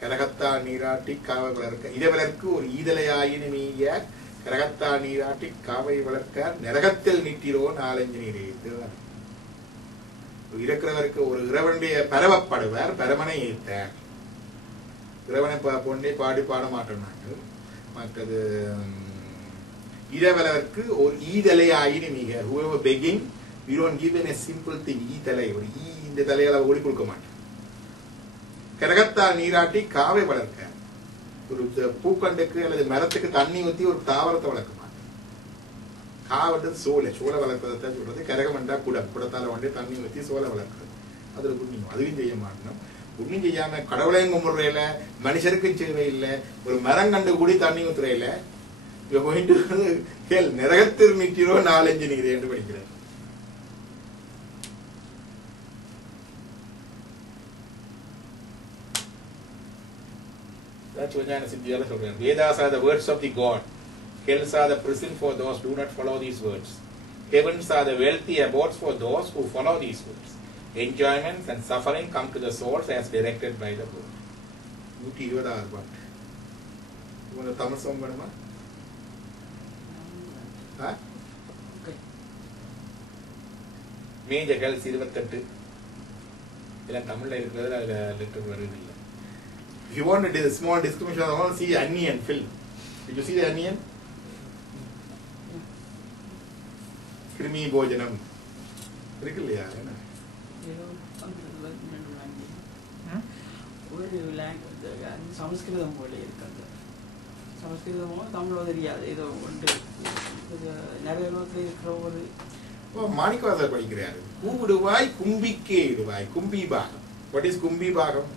கரகத்தா நீராட்டி காவை வளர்க்க இதை வளர்க்கு ஒரு ஈதலையாயின மீய கரகத்தா நீராட்டி காவை வளர்க்க நரகத்தில் நீட்டிரோ நாலஞ்சு நீரே இருக்கிறவருக்கு ஒரு இறைவனுடைய பரவப்படுவார் பரமனை ஏற்றார் இறைவனை பொண்ணை பாடி பாட மாட்டோம் நாங்கள் மற்றது இரவலவருக்கு ஒரு ஈதலையாயின மீக whoever begging we don't give a simple thing ஈதலை ஒரு இந்த தலையால ஓடி கொடுக்க மாட்டோம் கரகத்தால் நீராட்டி காவை வளர்க்க ஒரு பூக்கண்டுக்கு அல்லது மரத்துக்கு தண்ணி ஊற்றி ஒரு தாவரத்தை வளர்க்க மாட்டேன் காவட்டது சோலை வளர்க்கறதை சொல்றது கரகம் என்றா குடத்தால வந்து தண்ணி ஊற்றி சோலை வளர்க்கறது அதுல புண்ணியம் அதுவும் செய்ய மாட்டோம் புண்ணியம் செய்யாம கடவுளையும் கும்பிடுறையில மனுஷருக்கும் சேவை இல்லை ஒரு மரம் கண்டு கூடி தண்ணி ஊத்துறையில கேள் நரகத்தில் நீட்டிரோ நாலஞ்சு நீர் என்று படிக்கிறேன். Vedas are the words of the God. Hells are the prison for those who do not follow these words. Heavens are the wealthy abodes for those who follow these words. Enjoyments and suffering come to the souls as directed by the Lord. 120 பாட்டு. உங்க Tamil song வேணுமா? Major hells 28 இதெல்லாம் தமிழ்ல இருக்கிறது அதுல letter வருது இல்லை. If you want to do a small discrimination, I want to see onion film. Did you see the onion? Krimi Bojanam. Irukilla என்ன? ஒரு லாங்குவேஜ் சமஸ்கிருதம் போல இருக்காது. சமஸ்கிருதமோ தமிழோ தெரியாது. ஏதோ ஒன்று நிறைய லோகத்தில் இருக்கிற ஒரு மாணிக்கவாசர் படிக்கிறாரு. கூவிடுவாய் கும்பிக்கே இடுவாய் கும்பி பாகம். What is கும்பி பாகம்?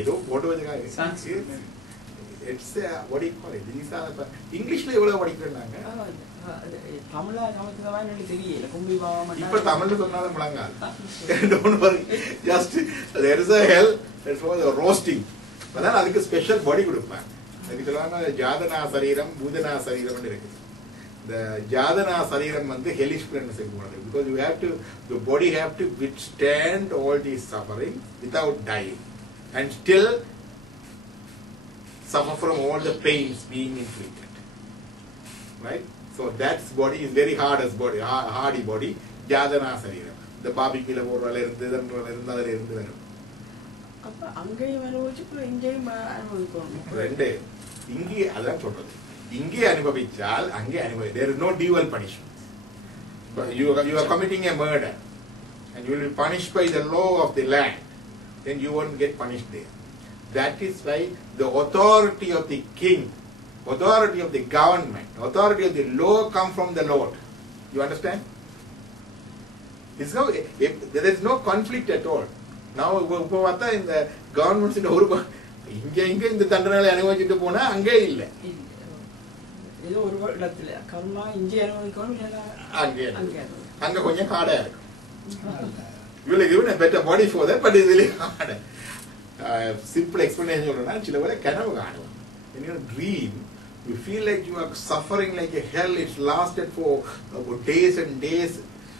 ஏதோ போட்டு இங்கிலீஷ்ல எவ்வளவு படிக்கிறாங்க இப்ப தமிழ்ல சொன்னாலும் முழங்காது. ரோஸ்டிங் அதுக்கு ஸ்பெஷல் பாடி கொடுப்பேன். அதுக்கு சொல்லுவாங்க ஜாதனா சரீரம் பூதனா சரீரம் இருக்கு. The jadana sariram வந்து hellish planet because your body have to withstand all these suffering without dying and still suffer from all the pains being inflicted, right? So that body is very hardest body, hardy body, jadana sariram. The barbecue la porvala irundadala irundu varum appa angai anuvachu ingai anuvaikonu rende ingi adha solradhu inge anubavichal ange anubai. There is no dual punishment. But you are committing a murder and you will be punished by the law of the land, then you won't get punished there. That is why the authority of the king, authority of the government, authority of the law come from the Lord. You understand? There is no conflict at all. Now in the governments in the inge இந்த தண்டனை அனுபவிச்சிட்டு போனா அங்கே இல்லை. ஏதோ ஒரு இடத்துல கர்மா இங்கே அனுபவிக்கணும் அங்க கொஞ்சம் ஹார்டா இருக்கும். You will give a better body for that, but it's really hard. Simple explanation சொல்றேன்னா சில வேளை கனவு காணுவோம். When you dream, you feel like you are suffering like a hell. It's lasted for days and days.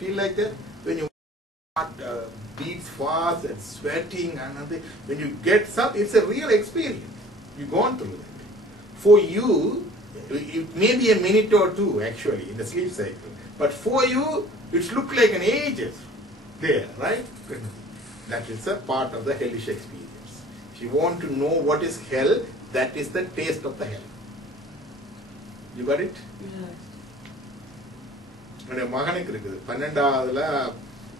Feel like that when you heart beats fast and sweating and when you get some, it's a real experience. You've gone through that. For you, it may be a minute or two actually in the sleep cycle, but for you it's look like an ages there, right? That is a part of the hellish experience. If you want to know what is hell, that is the taste of the hell. You got it? என்னோட மகனுக்கு இருக்குது 12ஆவதுல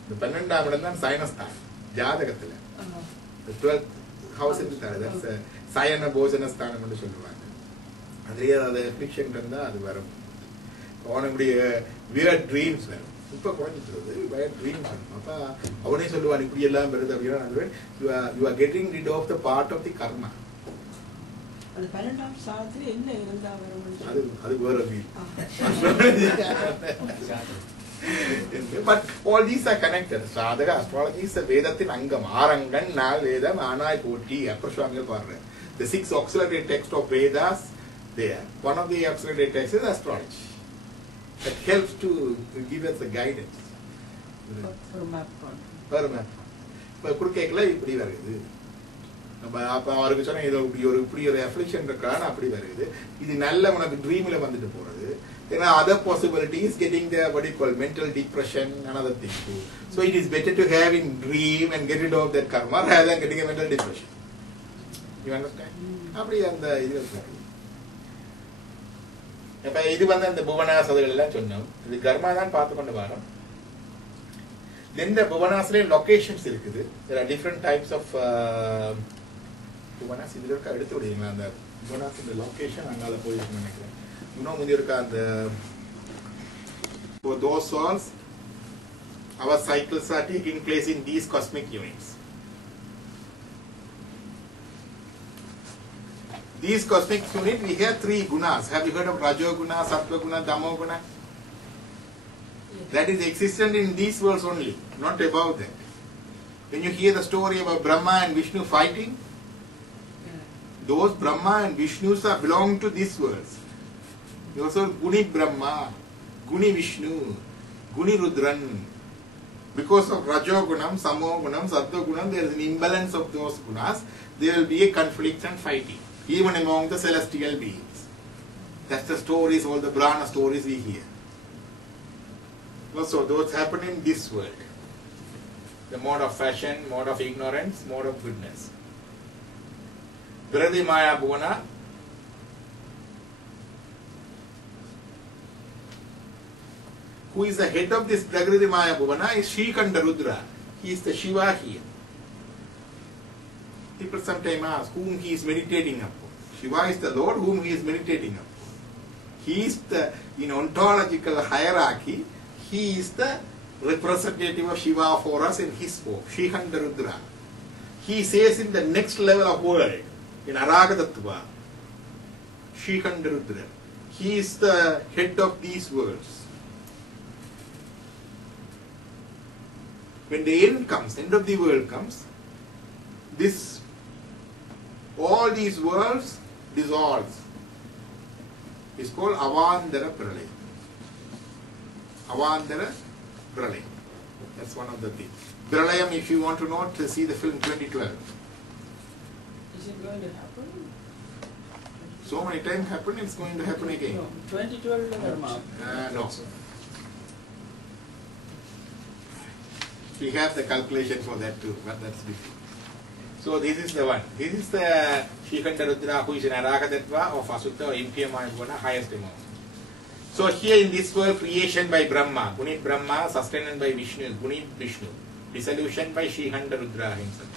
இந்த 12ஆம் இடம் தான் சயனஸ்தான் ஜாதகத்துல 12th house இருக்கு. that's சயன போஜன ஸ்தானம் என்று சொல்லுவாங்க. அதுலேயே அது ஃபிக்ஷன் இருந்தால் அது வரும். அவனுடைய வியர்ட் ட்ரீம்ஸ் வரும். இப்போ குறைஞ்சிட்டு வியர்ட் ட்ரீம்ஸ் வரும். அப்போ அவனே சொல்லுவான் இப்படி எல்லாம் வருது அப்படின்னா you are getting rid of the part of the karma. அது 12ஆம் ஸ்தானத்துல என்ன இருந்தா வரும் அது வேற wheel. But all these are connected. Sadhaka astrology is a வேதத்தின் அங்கம். ஆரங்கன் நாள் வேதம் ஆனாய் போட்டி அப்புறம் பாடுறேன். The 6 auxiliary texts of Vedas there. One of the auxiliary texts is astrology. That helps to give us a guidance. ஒரு மேப் பாருங்க இப்போ குறுக்கேக்கில் இப்படி வருது நம்ம அப்போ அவருக்கு சொன்னால் இது இப்படி ஒரு அஃப்ளிக்ஷன் இருக்கான்னு அப்படி வருது இது நல்ல உனக்கு ட்ரீமில் வந்துட்டு போகிறது ஏன்னா other possibilities getting the what you call mental depression another thing too. So it is better to have in dream and get rid of that karma rather than getting a mental depression. You understand? அப்படி அந்த இது இருக்காது. இப்போ இது வந்து அந்த புவனாசதுகள் எல்லாம் சொன்னோம் இது கர்மா தான் பார்த்து கொண்டு வரோம். Then the புவனாசிலே லொகேஷன்ஸ் இருக்குது. There are different types of Bhuvana's இதில் இருக்க எடுத்து விடுவீங்களா அந்த புவனாஸ் இந்த லொகேஷன் அங்கால போயிருக்குன்னு நினைக்கிறேன். இன்னும் முந்தி இருக்க அந்த for those souls our cycles are taking place in these cosmic units. These cosmic units we have 3 gunas. Have you heard of Rajo Guna, Sattva Guna, Tamo Guna? That is existent in these worlds only, not above that. When you hear the story about Brahma and Vishnu fighting, those Brahma and Vishnus are belong to these worlds. Those are Guni Brahma, Guni Vishnu, Guni Rudran. Because of Rajo Gunam, Samo Gunam, Sattva Gunam, there is an imbalance of those gunas. There will be a conflict and fighting, even among the celestial beings. That's the stories, all the Brahma stories we hear. Also, those happen in this world. The mode of fashion, mode of ignorance, mode of goodness. Brahdi Maya Bhuvana. Who is the head of this Prakriti Maya Bhuvana is Shrikanda Rudra. He is the Shiva here. People sometimes ask whom he is meditating upon. Shiva is the Lord whom he is meditating upon. He is the, in ontological hierarchy, he is the representative of Shiva for us in his form, Shrikanda Rudra. He says in the next level of world, in Aragadattva, Shrikanda Rudra. He is the head of these worlds. When the end comes, end of the world comes, all these worlds dissolves. It's called Avandara Pralay. Avandara Pralay. That's one of the things. Pralayam, if you want to know, to see the film 2012. Is it going to happen? So many times happened, it's going to happen again. No, 2012 Dharma. No. We have the calculation for that too, but that's different. So this is the one. This is the Shrikanda Rudra who is in Aragadattva of Asutta or Impiyamaya Bhuvana, highest amount. So here in this world, creation by Brahma, Gunit Brahma, sustenance by Vishnu, Gunit Vishnu, dissolution by Shrikanda Rudra himself.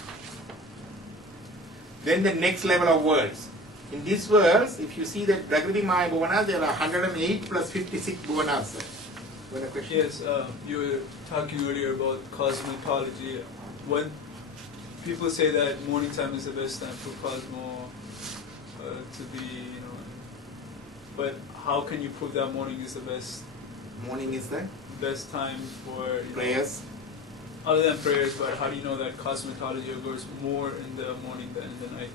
Then the next level of worlds. In these worlds, if you see that Prakriti Maya Bhuvana, there are 108 plus 56 Bhuvanas. Yes, you were talking earlier about cosmetology. When people say that morning time is the best time for Cosmo to be, but how can you prove that morning is the best? Morning is the best time for prayers. Other than prayers, but how do you know that cosmetology occurs more in the morning than in the night?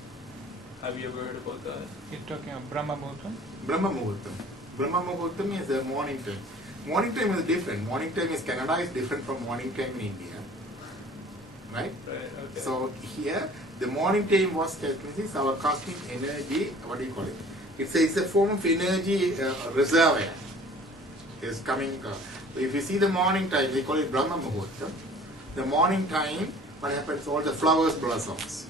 Have you ever heard about that? You're talking of Brahma Muhurtam? Brahma Muhurtam. Brahma Muhurtam is the morning time. Morning time is different. Morning time in Canada is different from morning time in India. Right? Right, okay. So here, the morning time was is our cosmic energy, what do you call it? It's a form of energy reservoir. It's coming. So if you see the morning time, they call it Brahma Muhurtam. The morning time, what happens? All the flowers blossoms.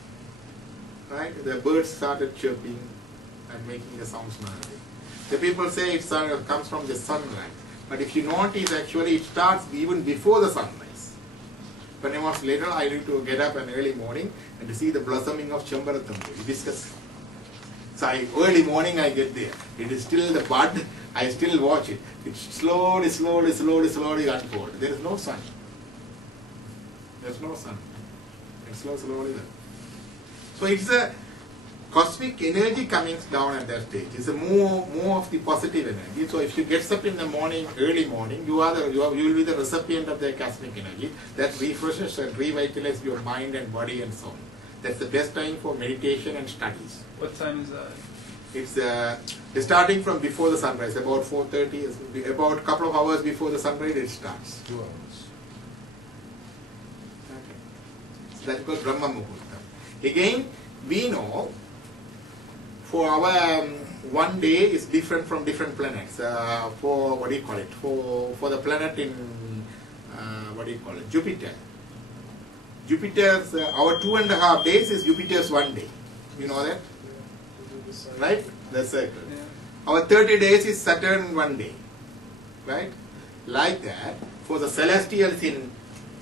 Right? The birds started chirping and making the sounds melody. The people say it comes from the sunrise. But if you notice, actually it starts even before the sunrise. When I was later, I need to get up an early morning and to see the blossoming of Chambaratam, hibiscus. So early morning I get there. It is still the bud, I still watch it. It slowly unfolds. There is no sun. There is no sun. It's slowly there. So it's a cosmic energy coming down at that stage. It's a more of the positive energy. So if you get up in the morning, early morning, you will be the recipient of the cosmic energy that refreshes and revitalizes your mind and body and soul. That's the best time for meditation and studies. What time is that? It's starting from before the sunrise, about 4:30, about a couple of hours before the sunrise it starts. 2 hours. That's called Brahma Muhurtam. Again, we know for our 1 day is different from different planets. For what do you call it? For the planet in what do you call it? Jupiter. Jupiter's our 2.5 days is Jupiter's 1 day. You know that, right? The circle. Yeah. Our 30 days is Saturn 1 day, right? Like that, for the celestials in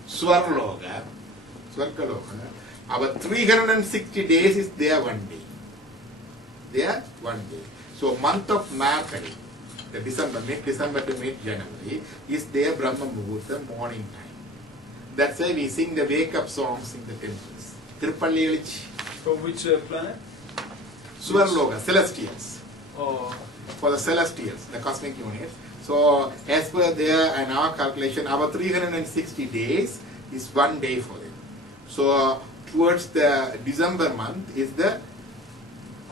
Swarloka, our 360 days is their 1 day. Their 1 day. So month of Mercury, the December, mid-December to mid-January, is their Brahma Muhurta morning time. That's why we sing the wake-up songs in the temples. Tirupalli Elichi. For which planet? Swarloka, celestials. Oh. For the celestials, the cosmic units. So, as per their and our calculation, our 360 days is 1 day for them. So, towards the December month is the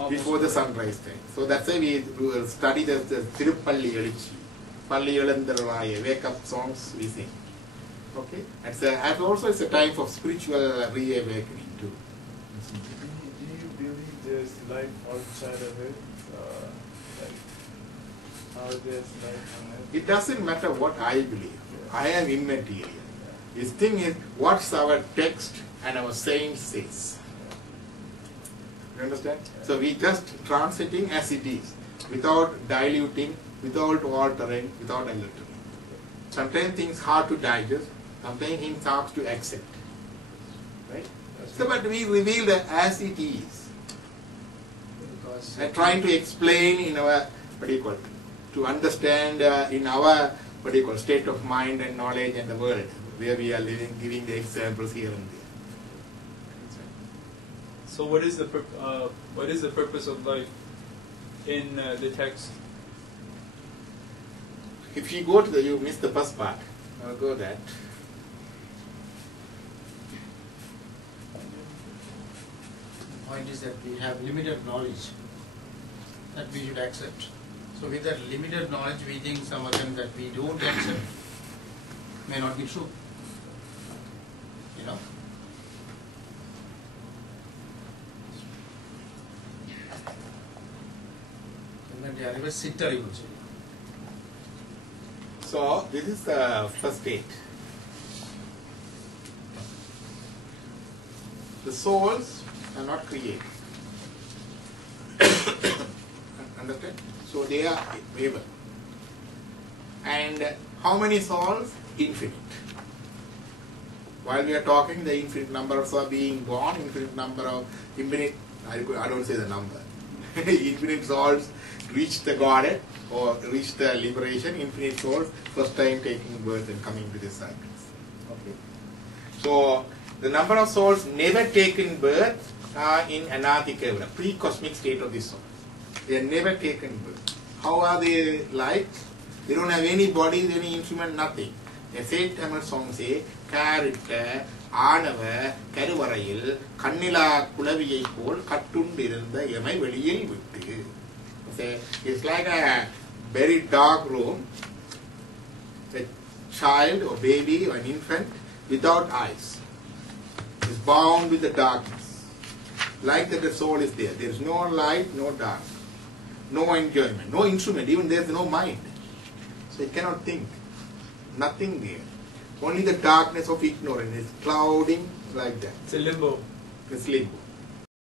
before the sunrise time. So, that's why we will study the Tirupalli Elichi, Palli Elandaralaya, wake up songs we sing. Okay? And also it's a time for spiritual reawakening too. Do you believe there's life outside of it? How there's life on it? It doesn't matter what I believe. Yeah. I am immaterial. Yeah. This thing is what's our text and our saying says. You understand? Yeah. So we just translating as it is, without diluting, without altering, without altering. Sometimes things hard to digest, sometimes things hard to accept. Right? So but we reveal that as it is. Because And trying to explain in our, what do you call it, to understand in our, what do you call, state of mind and knowledge and the world, where we are living, giving the examples here and there. So what is the purpose of life in the text? If you go to the, you miss the first part. I'll go that. The point is that we have limited knowledge that we should accept. So with that limited knowledge, we think some of them that we don't accept may not be true. You know? So this is the first state. The souls are not created. Understand? So they are able. And how many souls? Infinite. While we are talking, the infinite numbers are being born, infinite number of, I don't say the number. Infinite souls reach the Godhead or reach the liberation, infinite souls first time taking birth and coming to this cycles. Okay. So the number of souls never taken birth are in Anadikevara, pre-cosmic state of this soul. They are never taken birth. How are they like? They don't have any body, any instrument, nothing. The same Tamil song say, Karita, Anava, Karuvarayil, Kannila Kulaviyai Pol, Kattundiranda, Yamai Veliyil Vittu. It's like a very dark room, a child or baby or an infant without eyes. It's bound with the darkness. Like that the soul is there. There is no light, no dark, no enjoyment, no instrument, even there is no mind. So it cannot think. Nothing there. Only the darkness of ignorance is clouding like that. It's a limbo. It's limbo.